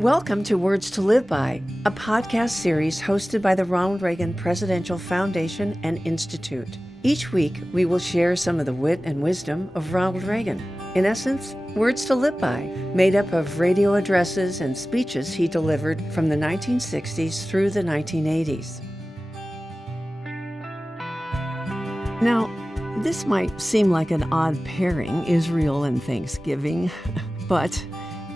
Welcome to Words to Live By, a podcast series hosted by the Ronald Reagan Presidential Foundation and Institute. Each week, we will share some of the wit and wisdom of Ronald Reagan. In essence, Words to Live By, made up of radio addresses and speeches he delivered from the 1960s through the 1980s. Now, this might seem like an odd pairing, Israel and Thanksgiving, but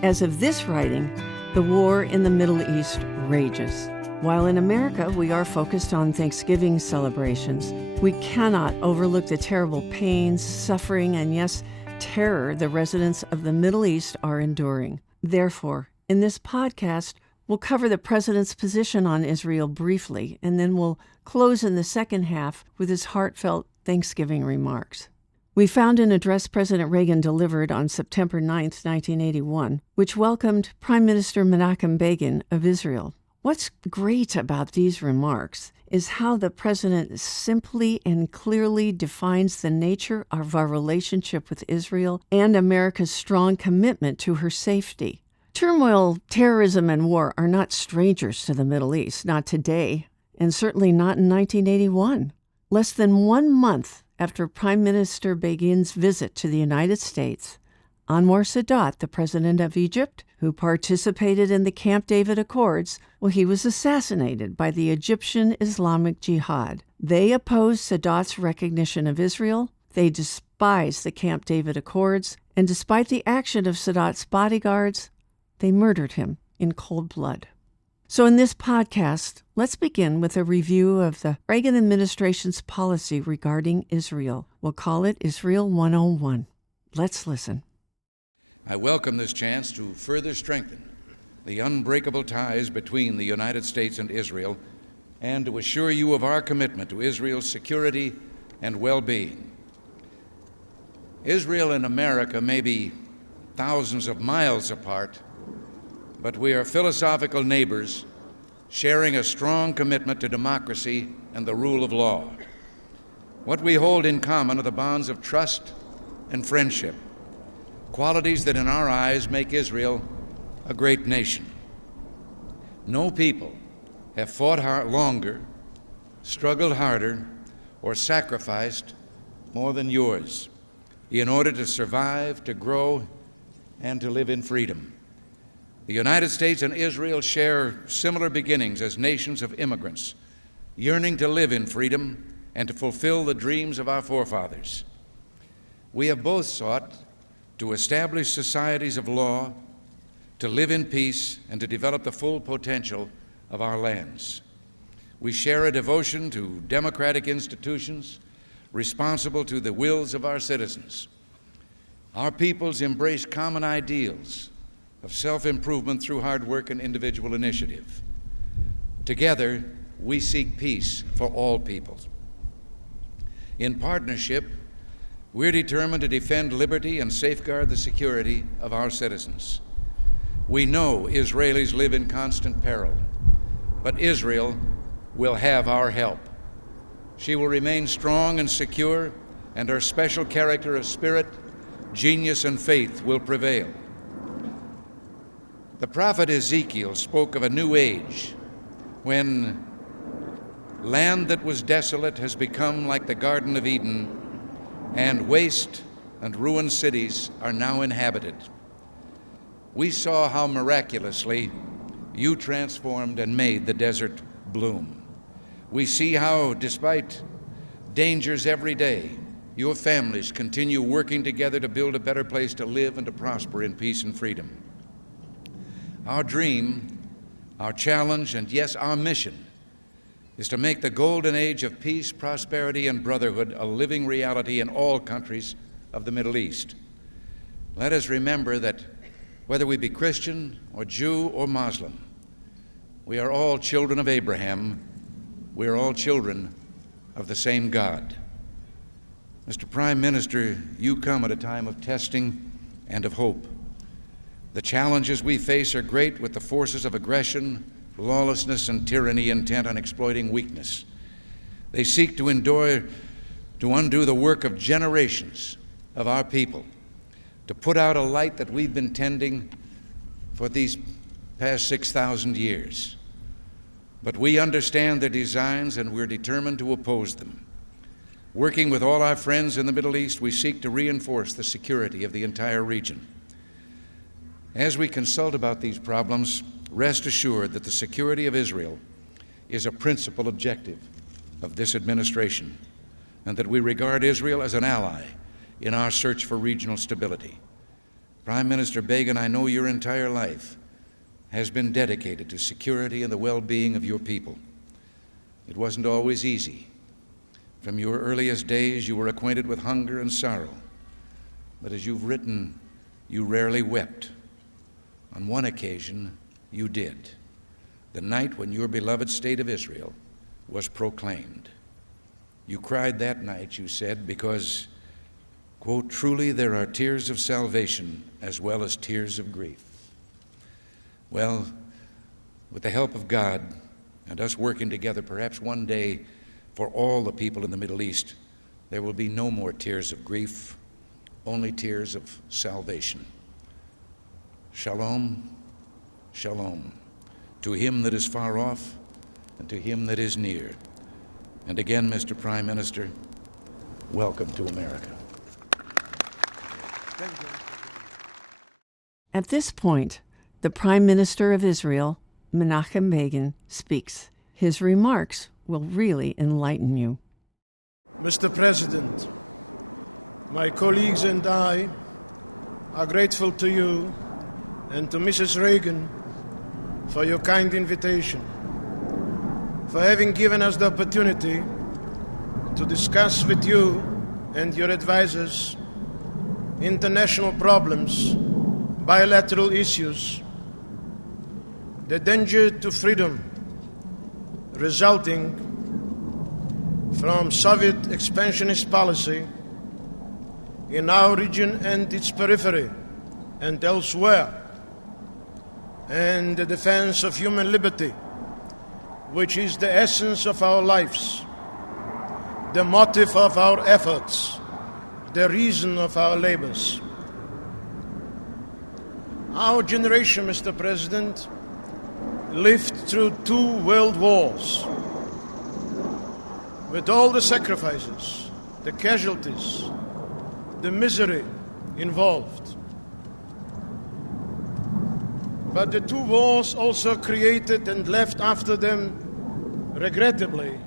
as of this writing, the war in the Middle East rages. While in America we are focused on Thanksgiving celebrations, we cannot overlook the terrible pains, suffering, and yes, terror the residents of the Middle East are enduring. Therefore, in this podcast, we'll cover the president's position on Israel briefly, and then we'll close in the second half with his heartfelt Thanksgiving remarks. We found an address President Reagan delivered on September 9, 1981, which welcomed Prime Minister Menachem Begin of Israel. What's great about these remarks is how the president simply and clearly defines the nature of our relationship with Israel and America's strong commitment to her safety. Turmoil, terrorism, and war are not strangers to the Middle East, not today, and certainly not in 1981. Less than 1 month after Prime Minister Begin's visit to the United States, Anwar Sadat, the president of Egypt, who participated in the Camp David Accords, he was assassinated by the Egyptian Islamic Jihad. They opposed Sadat's recognition of Israel, they despised the Camp David Accords, and despite the action of Sadat's bodyguards, they murdered him in cold blood. So in this podcast, let's begin with a review of the Reagan administration's policy regarding Israel. We'll call it Israel 101. Let's listen. I welcome this chance to further strengthen the unbreakable ties between the United States and Israel and to assure you of our commitment to Israel's security and well-being. Israel and America may be thousands of miles apart, but we are philosophical neighbors sharing a strong commitment to democracy and the rule of law. What we hold in common are the bonds of trust and friendship, qualities that in our eyes make Israel a great nation. No people have fought longer, struggled harder, or sacrificed more than yours in order to survive, to grow, and to live in freedom. The United States and Israel share similar beginnings as nations of immigrants, yearning to live in freedom and to fulfill the dreams of our forefathers. We have both sought to establish societies of law, to live in peace, and to develop the full potential of our lands. We share a devotion to democratic institutions responsible to the wills of our citizens. Our peoples embrace common ideals of self-improvement through hard work and individual initiative. Together, we seek peace for all peoples. In partnership, we're determined to defend liberty and safeguard the security of our citizens. We know Israelis live in constant peril, but Israel will have our help. She will remain strong and secure, and her special character of spirit, genius, and faith will prevail. The prophet Ezekiel spoke of a new age when land that was desolate has become like the Garden of Eden, and waste and ruined cities are now inhabited. We saw how miraculously you transformed and made the desert bloom. We see how, despite dangers every day, your families continue working together to build a better place to live and to prosper in peace and freedom. Our dream, our challenge, and yes, our mission is to make the golden age of peace, prosperity, and brotherhood a living reality in all countries of the Middle East. Let us remember that whether we be Christian or Jew or Muslim, we are all children of Abraham. We are all children of the same God. Mr. Prime Minister, you come at a time of testing and of hope. The challenges we face are great, with the forces of aggression, lawlessness, and tyranny intent on exploiting weakness. They seek to undo the work of generations of our people, to put out a light that we've been tending for these past 6,000 years. But we understand their designs and we're determined to oppose them. Working with all our friends in the Middle East, we seek to reinforce the security of the entire region. As we consult about these problems, rest assured that the security of Israel is a principal objective of this administration, and that we regard Israel as an ally in our search for regional stability. Prime Minister Reagan, I know your entire life has been dedicated to security and the well-being of your people. It wasn't always easy. From your earliest days, you were acquainted with hunger and sorrow. But as you've written, you rarely wept. On one occasion, you did. The night when your beloved state of Israel was proclaimed. You cried that night, you said, because, quote, truly there are tears of salvation as well as tears of grief. Well, with the help of God and us working together, perhaps one day for all the people in the Middle East, there will be no more tears of grief, only tears of salvation. Shalom, shalom, to him that is far off and to him that is near. And again, Mr. Prime Minister, welcome to America. Thank you. At this point, the Prime Minister of Israel, Menachem Begin, speaks. His remarks will really enlighten you. Mr. President, my colleagues and I are grateful to you and to Mrs. Reagan for your kind invitation, for having given us the opportunity to discuss with you and your advisors international problems, bilateral issues, the danger to freedom resulting from Soviet expansionist policy in our region and its periphery and elsewhere, and the defense of human liberty, which is the essence of our lives, the motive of our efforts, the reason of our labors. Our generation, Mr. President, lived through 2 world wars with all the sacrifices, the casualties, the misery involved. But the 2 wars also created and left after them, regrettably,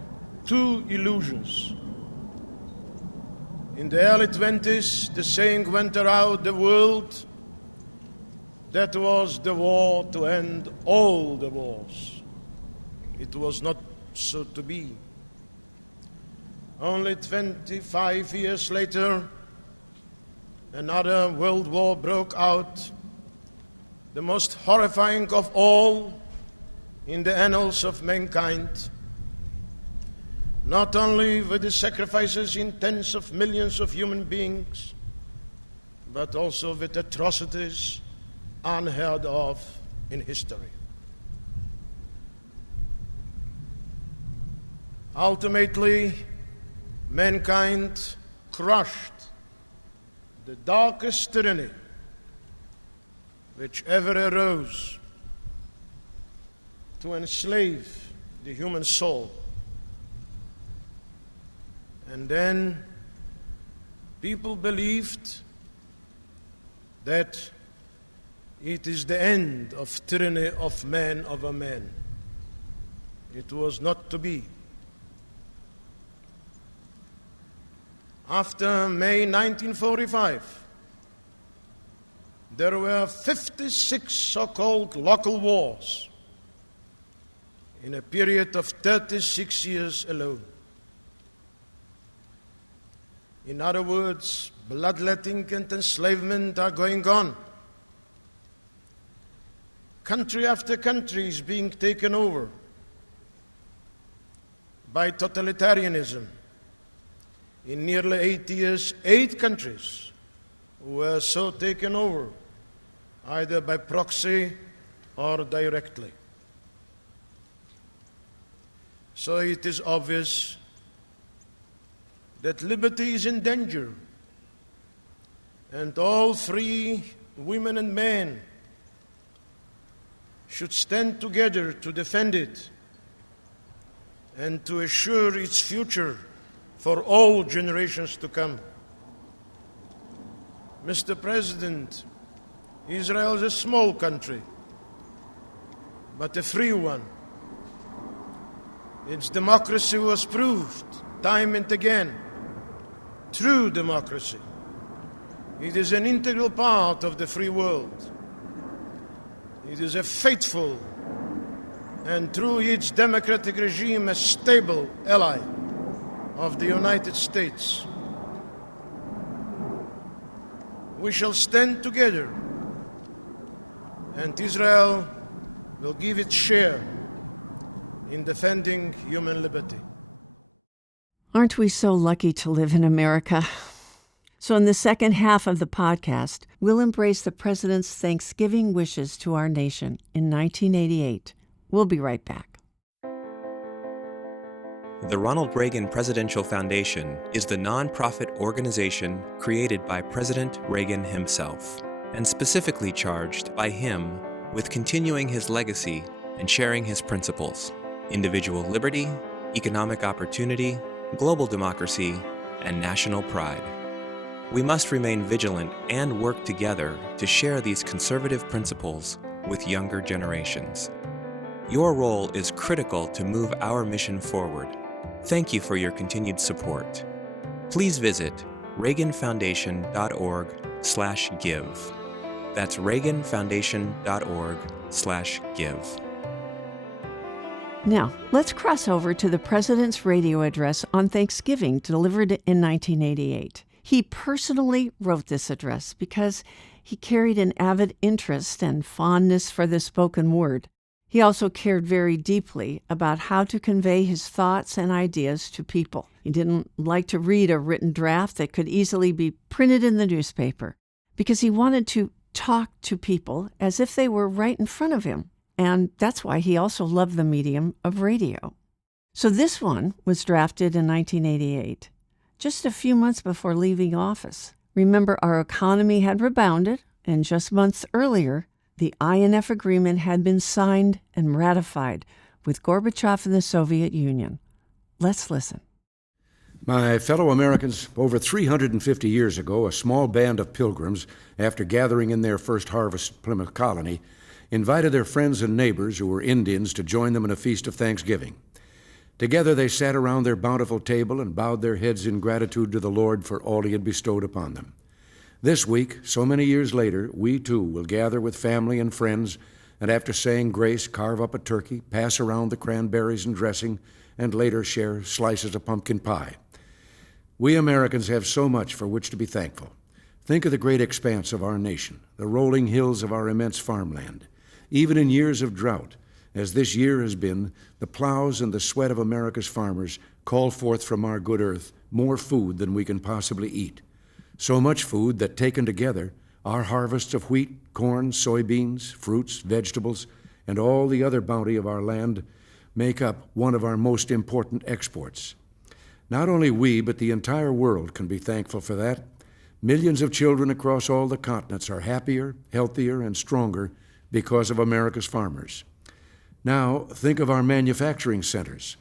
2 illusions. In the early 20s, the saying went around the world, that was the war to end all the wars. It was not so to be. Only 25 years later, another world war broke out, the most horrifying of all in the annals of mankind, not only with the sacrifices in tens of millions of human beings, but also with atrocities unheard of in history. Ultimately, mankind crushed the darkest tyranny which ever arose to enslave the human soul. And then people believed that it is the end of tyranny of man over man. It was not to be. After May 1945, there were 56 so-called local wars in a period of 36 years alone. In other words, bloodletting and enslavement are going on. Country after country is being taken over by totalitarianism. In nearly 8 years, 8 countries were so taken over, either by proxy or directly. So it is obvious that liberty is in danger, and all free women and men should stand together to defend it and to assure its future for all generations to come. Mr. President, Israel is a small country, but a free one. Its democracy was proved time and again. True democracy. It is an integral part of the free world. It is a faithful and through its democratic regime a stable ally of the United States. We shall stand together, and Israel will give its share in defending human liberty. Aren't we so lucky to live in America? So in the second half of the podcast, we'll embrace the president's Thanksgiving wishes to our nation in 1988. We'll be right back. The Ronald Reagan Presidential Foundation is the nonprofit organization created by President Reagan himself, and specifically charged by him with continuing his legacy and sharing his principles: individual liberty, economic opportunity, global democracy, and national pride. We must remain vigilant and work together to share these conservative principles with younger generations. Your role is critical to move our mission forward. Thank you for your continued support. Please visit reaganfoundation.org/give. That's reaganfoundation.org/give. Now, let's cross over to the president's radio address on Thanksgiving delivered in 1988. He personally wrote this address because he carried an avid interest and fondness for the spoken word. He also cared very deeply about how to convey his thoughts and ideas to people. He didn't like to read a written draft that could easily be printed in the newspaper because he wanted to talk to people as if they were right in front of him. And that's why he also loved the medium of radio. So this one was drafted in 1988, just a few months before leaving office. Remember, our economy had rebounded, and just months earlier, the INF agreement had been signed and ratified with Gorbachev and the Soviet Union. Let's listen. My fellow Americans, over 350 years ago, a small band of pilgrims, after gathering in their first harvest Plymouth colony, invited their friends and neighbors who were Indians to join them in a feast of Thanksgiving. Together they sat around their bountiful table and bowed their heads in gratitude to the Lord for all he had bestowed upon them. This week, so many years later, we too will gather with family and friends, and after saying grace, carve up a turkey, pass around the cranberries and dressing, and later share slices of pumpkin pie. We Americans have so much for which to be thankful. Think of the great expanse of our nation, the rolling hills of our immense farmland. Even in years of drought, as this year has been, the plows and the sweat of America's farmers call forth from our good earth more food than we can possibly eat. So much food that, taken together, our harvests of wheat, corn, soybeans, fruits, vegetables, and all the other bounty of our land make up one of our most important exports. Not only we, but the entire world can be thankful for that. Millions of children across all the continents are happier, healthier, and stronger because of America's farmers. Now, think of our manufacturing centers.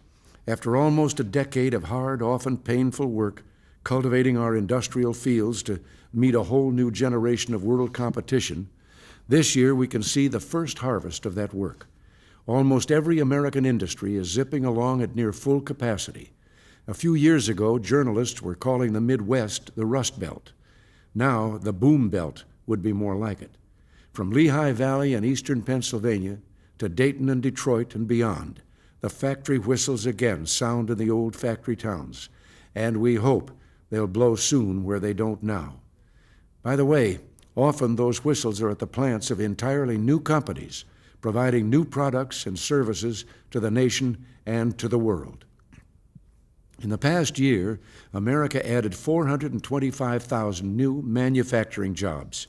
After almost a decade of hard, often painful work, cultivating our industrial fields to meet a whole new generation of world competition, this year we can see the first harvest of that work. Almost every American industry is zipping along at near full capacity. A few years ago, journalists were calling the Midwest the Rust Belt. Now, the Boom Belt would be more like it. From Lehigh Valley and eastern Pennsylvania to Dayton and Detroit and beyond, the factory whistles again sound in the old factory towns, and we hope they'll blow soon where they don't now. By the way, often those whistles are at the plants of entirely new companies, providing new products and services to the nation and to the world. In the past year, America added 425,000 new manufacturing jobs.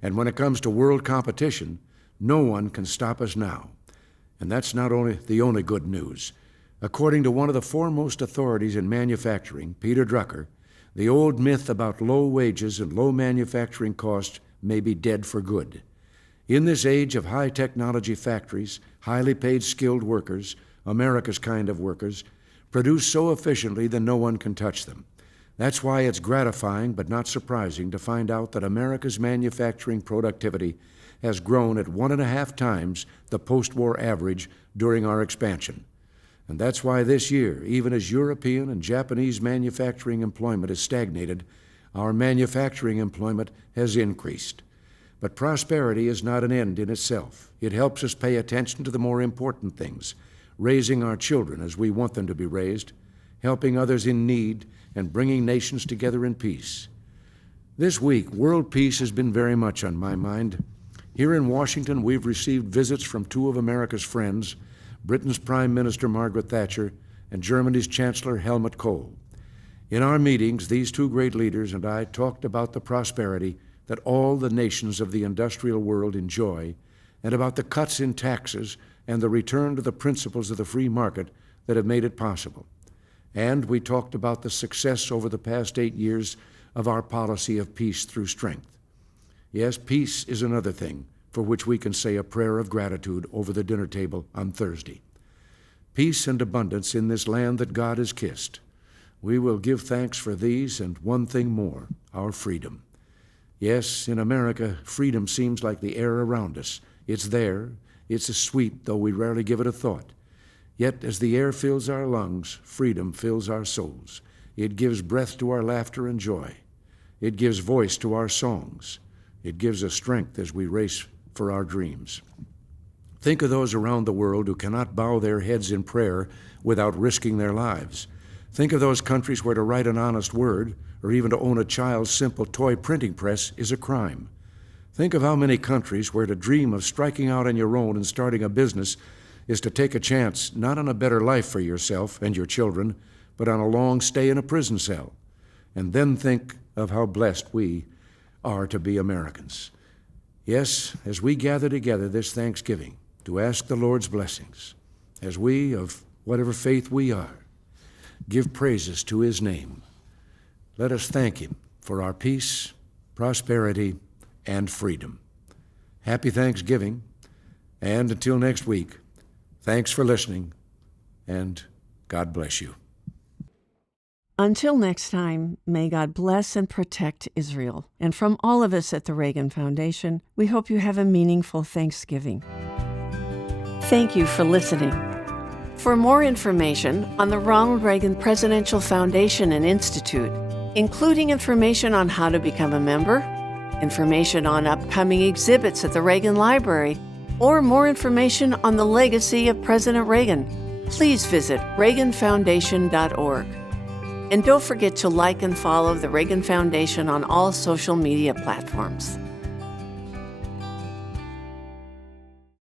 And when it comes to world competition, no one can stop us now. And that's not the only good news. According to one of the foremost authorities in manufacturing, Peter Drucker, the old myth about low wages and low manufacturing costs may be dead for good. In this age of high technology factories, highly paid skilled workers, America's kind of workers, produce so efficiently that no one can touch them. That's why it's gratifying but not surprising to find out that America's manufacturing productivity has grown at 1.5 times the post-war average during our expansion. And that's why this year, even as European and Japanese manufacturing employment has stagnated, our manufacturing employment has increased. But prosperity is not an end in itself. It helps us pay attention to the more important things, raising our children as we want them to be raised, helping others in need, and bringing nations together in peace. This week, world peace has been very much on my mind. Here in Washington, we've received visits from two of America's friends, Britain's Prime Minister Margaret Thatcher and Germany's Chancellor Helmut Kohl. In our meetings, these two great leaders and I talked about the prosperity that all the nations of the industrial world enjoy, and about the cuts in taxes and the return to the principles of the free market that have made it possible. And we talked about the success over the past 8 years of our policy of peace through strength. Yes, peace is another thing for which we can say a prayer of gratitude over the dinner table on Thursday. Peace and abundance in this land that God has kissed. We will give thanks for these and one thing more, our freedom. Yes, in America, freedom seems like the air around us. It's there. It's as sweet, though we rarely give it a thought. Yet, as the air fills our lungs, freedom fills our souls. It gives breath to our laughter and joy. It gives voice to our songs. It gives us strength as we race for our dreams. Think of those around the world who cannot bow their heads in prayer without risking their lives. Think of those countries where to write an honest word, or even to own a child's simple toy printing press, is a crime. Think of how many countries where to dream of striking out on your own and starting a business is to take a chance not on a better life for yourself and your children, but on a long stay in a prison cell. And then think of how blessed we are to be Americans. Yes, as we gather together this Thanksgiving to ask the Lord's blessings, as we, of whatever faith we are, give praises to His name, let us thank Him for our peace, prosperity, and freedom. Happy Thanksgiving, and until next week, thanks for listening, and God bless you. Until next time, may God bless and protect Israel. And from all of us at the Reagan Foundation, we hope you have a meaningful Thanksgiving. Thank you for listening. For more information on the Ronald Reagan Presidential Foundation and Institute, including information on how to become a member, information on upcoming exhibits at the Reagan Library, or more information on the legacy of President Reagan, please visit reaganfoundation.org. And don't forget to like and follow the Reagan Foundation on all social media platforms.